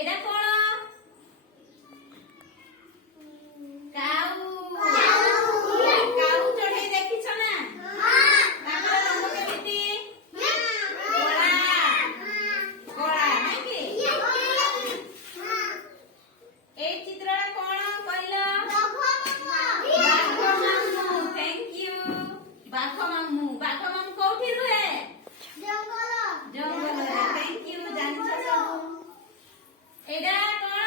एडा कोण काऊ काऊ चढ़े देखिछ ना तापर रंग केमिति कोला कोला नै कि ए चित्रला कोण कहलो बाघ मामू थैंक यू बाघ मामू कोठी रुहे जंगल जंगल रे थैंक यू जानिछ सब एडा कोण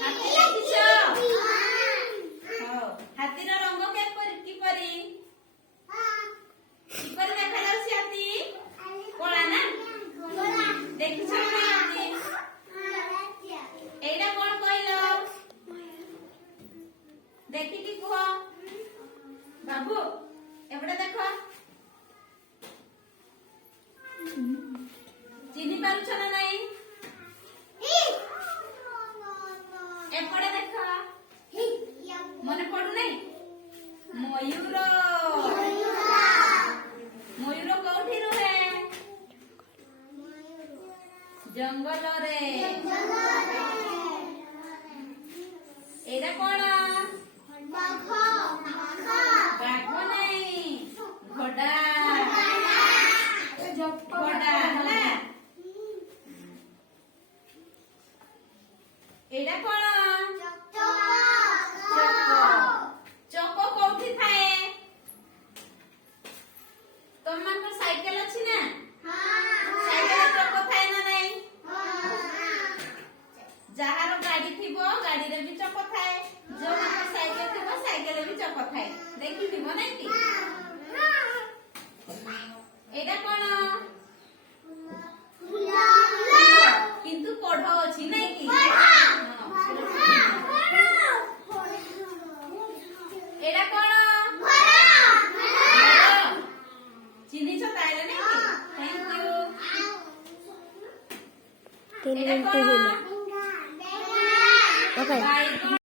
हाथी देखिछ हाथीर रंग किपरि किपरि देखा जाउछि हाथी कोला ना देखिछ ना हाथी एडा कोण कहलो देखि कि कुह बाबू एबडे देखो चिन्हि पारुछ ना नहीं एपड़े देख मने पड़ू नहीं मयूर मयूर कोठी रुहे जंगल रे एरा कोण बाघ नहीं घोड़ा घोड़ा हला एडा कोण चको कोठी थाए तुम मन साइकिल अछि ना साइकिल चको थाए ना नहीं जहार गाड़ी थिबो गाड़ी रे भी चको थाए जो मन साइकिल थिबो साइकिल रे भी चको थाए देखि थिबो नै कि एडा कोण किंतु पढ़ अछि नै कि एडा कोण चिन्हिछ ताइले नै कि थैंक यू 3 मिनिट होईल.